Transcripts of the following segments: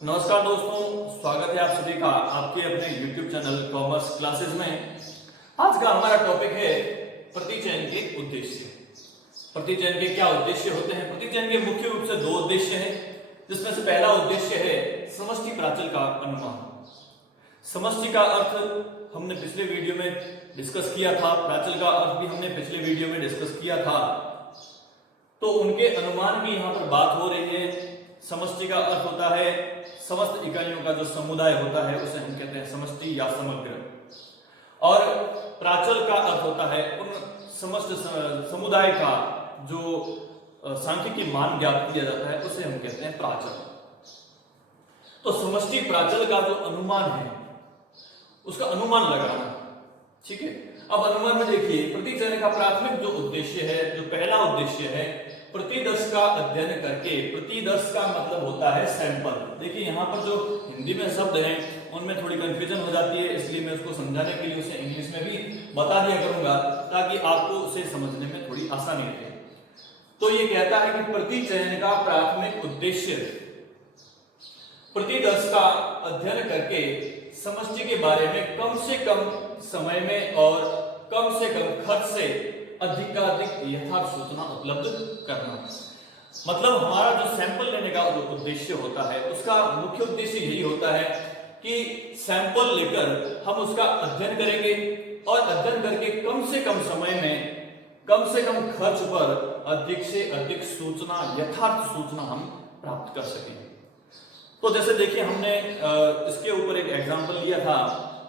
नमस्कार दोस्तों, स्वागत है आप सभी का आपके अपने YouTube चैनल कॉमर्स क्लासेस में। आज का हमारा टॉपिक है प्रतिचयन के उद्देश्य। प्रतिचयन के क्या उद्देश्य होते हैं? प्रतिचयन के मुख्य रूप से दो उद्देश्य हैं, जिसमें से पहला उद्देश्य है समष्टि प्राचल का अनुमान। समष्टि का अर्थ हमने पिछले वीडियो में डिस्कस किया था, प्राचल का अर्थ भी हमने पिछले वीडियो में डिस्कस किया था, तो उनके अनुमान की यहाँ पर बात हो रही है। समष्टि का अर्थ होता है समस्त इकाइयों का जो समुदाय होता है उसे हम कहते हैं समष्टि या समग्र, और प्राचल का अर्थ होता है उन समस्त समुदाय का जो सांख्यिकी मान ज्ञात किया जाता है उसे हम कहते हैं प्राचल। तो समष्टि प्राचल का जो अनुमान है उसका अनुमान लगाना, ठीक है। अब अनुमान में देखिए, प्रतिचयन का प्राथमिक जो उद्देश्य है, जो पहला उद्देश्य है, प्रतिदर्श का अध्ययन करके। प्रतिदर्श का मतलब होता है सैंपल। देखिए यहाँ पर जो हिंदी में शब्द हैं उनमें थोड़ी कंफ्यूजन हो जाती है, इसलिए मैं उसको समझाने के लिए उसे इंग्लिश में भी बता दिया करूंगा ताकि आपको उसे समझने में थोड़ी आसानी रहे। तो ये कहता है कि प्रतिचयन का प्राथमिक उद्देश्य प्रतिदर्श का अध्ययन करके समष्टि के बारे में कम से कम समय में और कम से कम खर्च से अधिकाधिक यथार्थ सूचना उपलब्ध करना। मतलब हमारा जो सैंपल लेने का जो उद्देश्य होता है उसका मुख्य उद्देश्य यही होता है कि सैंपल लेकर हम उसका अध्ययन करेंगे और अध्ययन करके कम से कम समय में कम से कम खर्च पर अधिक से अधिक सूचना, यथार्थ सूचना हम प्राप्त कर सकें। तो जैसे देखिए हमने इसके ऊपर एक एग्जांपल लिया था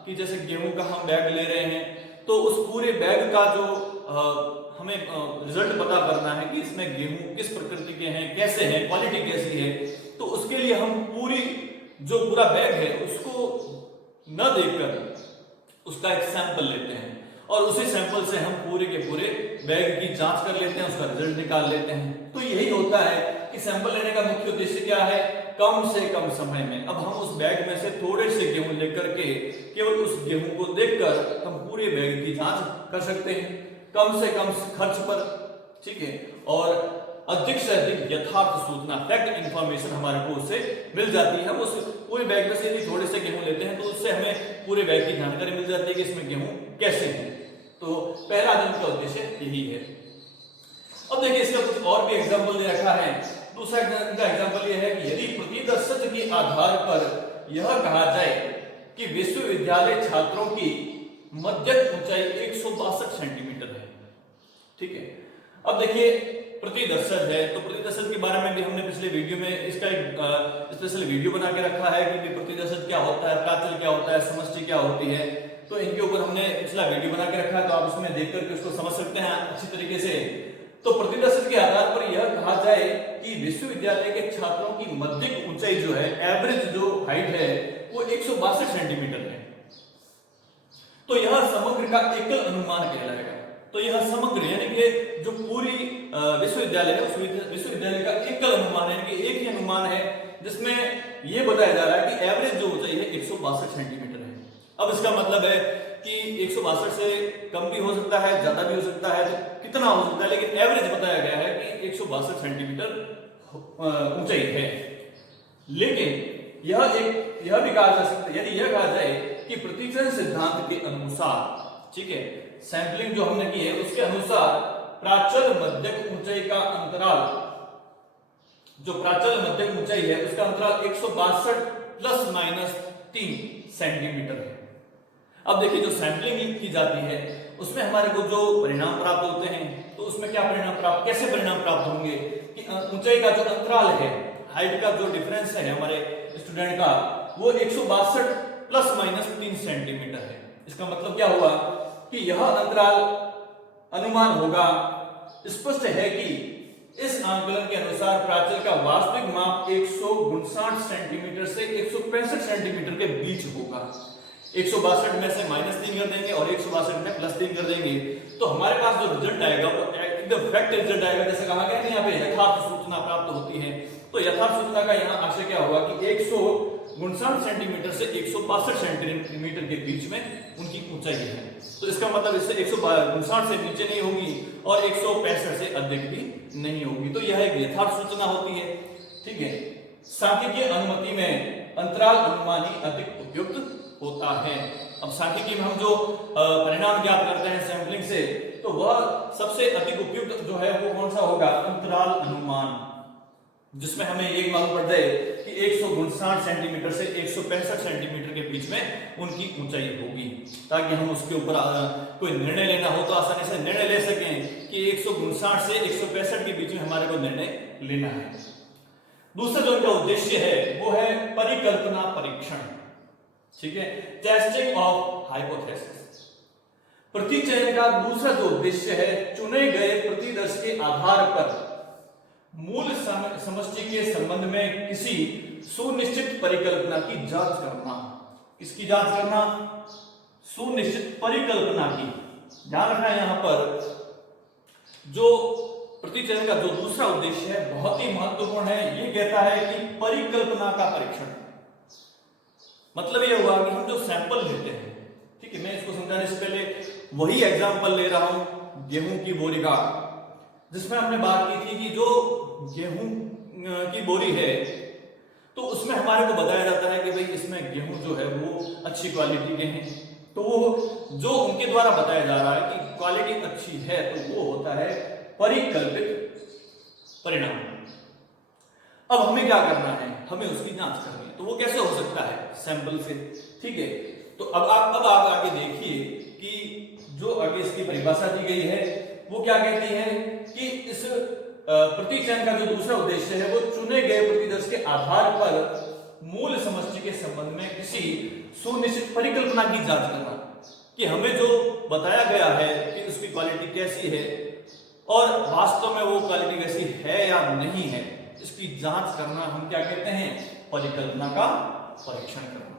कि जैसे गेहूं का हम बैग ले रहे हैं, तो उस पूरे बैग का जो हमें रिजल्ट पता करना है कि इसमें गेहूं किस प्रकृति के हैं, कैसे हैं, क्वालिटी कैसी है, तो उसके लिए हम पूरा बैग है उसको न देखकर उसका एक सैंपल लेते हैं और उसी सैंपल से हम पूरे के पूरे बैग की जांच कर लेते हैं, उसका रिजल्ट निकाल लेते हैं। तो यही होता है कि सैंपल लेने का मुख्य उद्देश्य क्या है? कम से कम समय में अब हम उस बैग में से थोड़े से गेहूं लेकर के केवल उस गेहूं को देखकर हम पूरे बैग की जांच कर सकते हैं कम से कम खर्च पर, ठीक है, और अधिक से अधिक यथार्थ सूचना, फैक्ट इंफॉर्मेशन हमारे को उससे मिल जाती है। हम उस पूरे बैग में से यदि थोड़े से गेहूं लेते हैं तो उससे हमें पूरे बैग की जानकारी मिल जाती है कि इसमें गेहूं कैसे हैं। तो पहला जिनका उद्देश्य यही है। अब देखिए इसका कुछ और भी एग्जाम्पल दे रखा है। दूसरा एग्जाम्पल यह है कि यदि प्रतिदर्श के आधार पर यह कहा जाए कि विश्वविद्यालय छात्रों की मध्यक ऊंचाई 162 सेंटीमीटर है, ठीक है। अब देखिए प्रतिदर्शक है, तो प्रतिदर्शक के बारे में भी हमने पिछले वीडियो में इसका एक स्पेशल वीडियो बना के रखा है कि प्रतिदर्शक क्या होता है, प्राचल क्या होता है, समष्टि क्या होती है। तो इनके ऊपर हमने पिछला वीडियो बना के रखा है, तो आप उसमें देख करके उसको समझ सकते हैं अच्छी तरीके से। तो प्रतिदर्शक के आधार पर यह कहा जाए कि विश्वविद्यालय के छात्रों की मध्यक ऊंचाई जो है, एवरेज जो हाइट है वो 162 सेंटीमीटर है। तो यह समग्र का एकल अनुमान कहलाएगा। तो यह समग्र यानी कि जो पूरी विश्वविद्यालय है उस विश्वविद्यालय का एकल अनुमान है, यानी कि एक ही अनुमान है जिसमें यह बताया जा रहा है कि एवरेज जो ऊंचाई है 162 सेंटीमीटर है। अब इसका मतलब है कि 162 से कम भी हो सकता है, ज्यादा भी हो सकता है, तो कितना हो सकता है, लेकिन एवरेज बताया गया है कि 162 सेंटीमीटर ऊंचाई है। लेकिन यह भी कहा जा सकता है, यदि यह कहा जाए कि प्रतिचयन सिद्धांत के अनुसार, ठीक है, सैंपलिंग जो हमने की है उसके अनुसार प्राचल मध्यक ऊंचाई का अंतराल, जो प्राचल मध्यक ऊंचाई है उसका अंतराल 162 प्लस माइनस 3 सेंटीमीटर है। अब देखिए जो सैंपलिंग की जाती है उसमें हमारे को जो परिणाम प्राप्त होते हैं, तो उसमें क्या परिणाम प्राप्त, कैसे परिणाम प्राप्त होंगे कि ऊंचाई का जो अंतराल है, हाइट का जो डिफरेंस है हमारे स्टूडेंट का, वो 162 प्लस माइनस 3 सेंटीमीटर है। इसका मतलब क्या हुआ कि यह अंतराल अनुमान होगा, स्पष्ट है कि इस आंकलन के अनुसार प्राचल का वास्तविक माप 159 सेंटीमीटर से 165 सेंटीमीटर के बीच होगा। 162 में से -3 कर देंगे और 162 में +3 कर देंगे, तो हमारे पास जो रिजल्ट आएगा वो एकदम फैक्ट रिजल्ट आएगा। जैसे कहा गया है यहाँ पे यथार्थ सूचना प्राप्त होती है, तो यथार्थ सूचना का यहाँ आशय क्या होगा कि 159 सेंटीमीटर से 162 सेंटीमीटर के बीच में उनकी ऊंचाई है। तो इसका मतलब इससे 159 से नीचे नहीं होगी और 165 से अधिक भी नहीं होगी। तो यह एक यथार्थ सूचना होती है, ठीक है। सांख्यिकीय अनुमति में अंतराल अनुमान ही अधिक उपयुक्त होता है। अब सांख्यिकी में हम जो परिणाम ज्ञात करते हैं सैंपलिंग से, तो वह सबसे अधिक उपयुक्त जो है वो कौन सा होगा? अंतराल अनुमान, जिसमें हमें ये मालूम पड़ता है कि 159 सेंटीमीटर से 165 सेंटीमीटर के बीच में उनकी ऊंचाई होगी, ताकि हम उसके ऊपर कोई निर्णय लेना हो तो आसानी से निर्णय ले सकें कि 159 से 165 के बीच में हमारे को निर्णय लेना है। दूसरा जो इनका उद्देश्य है वो है परिकल्पना परीक्षण, ठीक है, टेस्टिंग ऑफ हाइपोथेसिस। प्रतिचयन का दूसरा जो उद्देश्य है चुने गए प्रतिदर्श के आधार पर मूल समष्टि के संबंध में किसी सुनिश्चित परिकल्पना की जांच करना। इसकी जांच करना, सुनिश्चित परिकल्पना की। ध्यान रखना है यहां पर जो प्रतिचयन का जो दूसरा उद्देश्य है बहुत ही महत्वपूर्ण है। ये कहता है कि परिकल्पना का परीक्षण, मतलब ये हुआ कि हम जो सैंपल लेते हैं, ठीक है, मैं इसको समझाने से पहले वही एग्जांपल ले रहा हूं गेहूं की बोरी का, जिसमें हमने बात की थी कि जो गेहूं की बोरी है तो उसमें हमारे को बताया जाता है कि भाई इसमें गेहूं जो है वो अच्छी क्वालिटी के हैं, तो वो जो उनके द्वारा बताया जा रहा है कि क्वालिटी अच्छी है तो वो होता है परिकल्पित परिणाम। अब हमें क्या करना है? हमें उसकी जांच करनी है। तो वो कैसे हो सकता है? सैंपल से, ठीक है। तो अब आप आगे देखिए कि जो आगे इसकी परिभाषा दी गई है वो क्या कहती है कि इस प्रतिचयन का जो दूसरा उद्देश्य है वो चुने गए प्रतिदर्श के आधार पर मूल समष्टि के संबंध में किसी सुनिश्चित परिकल्पना की जांच करना, कि हमें जो बताया गया है कि उसकी क्वालिटी कैसी है और वास्तव में वो क्वालिटी वैसी है या नहीं है, इसकी जांच करना हम क्या कहते हैं? परिकल्पना का परीक्षण करना।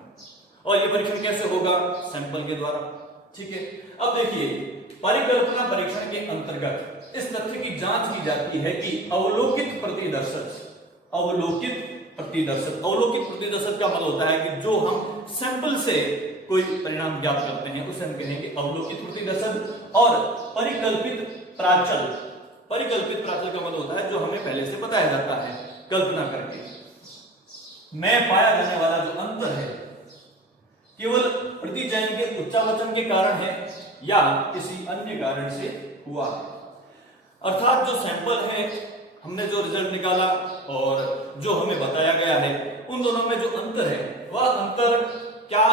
और ये परीक्षण कैसे होगा? सैंपल के द्वारा, ठीक है। अब देखिए, परिकल्पना परीक्षण के अंतर्गत इस तथ्य की जांच की जाती है कि अवलोकित प्रतिदर्शक का मतलब होता है कि जो हम सैंपल से कोई परिणाम ज्ञात करते हैं उसे हम कहेंगे अवलोकित प्रतिदर्शक। और परिकल्पित प्राचल का मतलब होता है जो हमें पहले से बताया जाता है कल्पना करके में पाया जाने वाला जो अंतर है केवल प्रतिचयन के उच्चावचन के कारण है या किसी अन्य कारण से हुआ। अर्थात जो सैंपल है, हमने जो रिजल्ट निकाला और जो हमें बताया गया है, उन दोनों में जो अंतर है वह अंतर क्या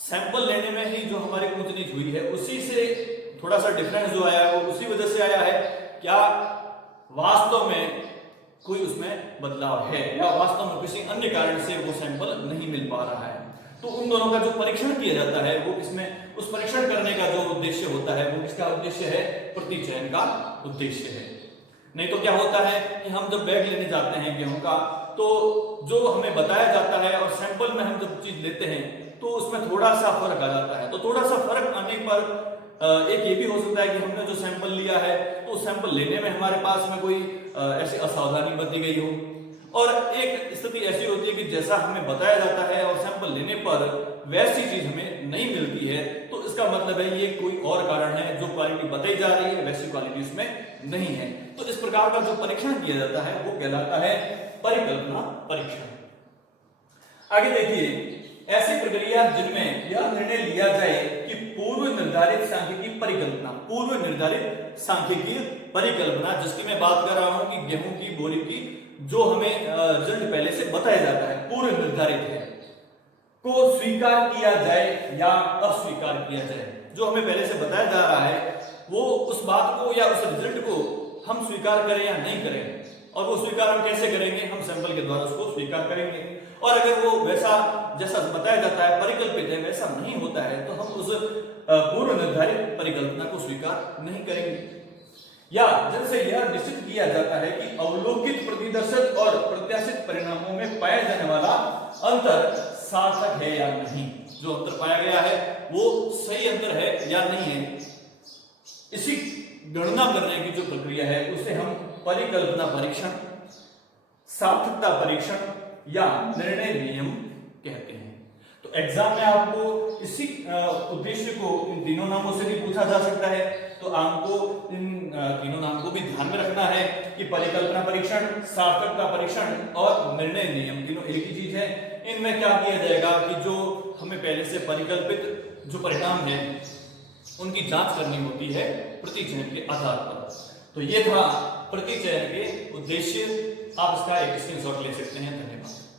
सैंपल लेने में ही जो हमारी ऊंच नीच हुई है उसी से थोड़ा सा डिफरेंस जो आया है वो उसी वजह से आया है, क्या वास्तव में कोई उसमें बदलाव है या वास्तव में किसी अन्य कारण से वो सैंपल नहीं मिल पा रहा है। तो उन दोनों का जो परीक्षण किया जाता है वो इसमें उस परीक्षण करने का जो उद्देश्य होता है वो किसका उद्देश्य है? प्रतिचयन का उद्देश्य है। नहीं तो क्या होता है कि हम जब बैग लेने जाते हैं गेहूं का, तो जो हमें बताया जाता है और सैंपल में हम जब चीज लेते हैं तो उसमें थोड़ा सा फर्क आ जाता है। तो थोड़ा सा फर्क आने पर एक ये भी हो सकता है कि हमने जो सैंपल लिया है तो सैंपल लेने में हमारे पास में कोई ऐसी असावधानी बरती गई हो, और एक स्थिति ऐसी होती है कि जैसा हमें बताया जाता है और सैंपल लेने पर वैसी चीज हमें नहीं मिलती है, तो इसका मतलब है ये कोई और कारण है, जो क्वालिटी बताई जा रही है वैसी क्वालिटी उसमें नहीं है। तो इस प्रकार का जो परीक्षण किया जाता है वो कहलाता है परिकल्पना परीक्षण। आगे देखिए, ऐसी प्रक्रिया जिनमें यह निर्णय लिया जाए कि पूर्व निर्धारित सांख्यिकीय परिकल्पना, जिसकी मैं बात कर रहा हूं कि गेहूं की बोरी की जो हमें रिजल्ट पहले से बताया जाता है, पूर्व निर्धारित है, को स्वीकार किया जाए या अस्वीकार किया जाए। जो हमें पहले से बताया जा रहा है वो उस बात को या उस रिजल्ट को हम स्वीकार करें या नहीं करें, और वो स्वीकार हम कैसे करेंगे? हम सैंपल के द्वारा उसको स्वीकार करेंगे। और अगर वो वैसा जैसा बताया जाता है परिकल्पित है वैसा नहीं होता है तो हम उस पूर्व निर्धारित परिकल्पना को स्वीकार नहीं करेंगे। या जिनसे यह निश्चित किया जाता है कि अवलोकित प्रतिदर्शक और प्रत्याशित परिणामों में पाया जाने वाला अंतर सार्थक है या नहीं। जो अंतर पाया गया है वो सही अंतर है या नहीं है, इसी गणना करने की जो प्रक्रिया है उसे हम परिकल्पना परीक्षण, सार्थकता परीक्षण या निर्णय नियम कहते हैं। तो एग्जाम में आपको इसी उद्देश्य को इन तीनों नामों से भी पूछा जा सकता है, तो आपको इन तीनों नाम को भी ध्यान में रखना है कि परिकल्पना परीक्षण, सार्थकता परीक्षण और निर्णय नियम तीनों एक ही चीज है। इनमें क्या किया जाएगा कि जो हमें पहले से परिकल्पित जो परिणाम है उनकी जांच करनी होती है प्रतिचयन के आधार पर। तो ये था प्रतिचयन के उद्देश्य। आप इसका एक स्क्रीनशॉट ले सकते हैं। धन्यवाद।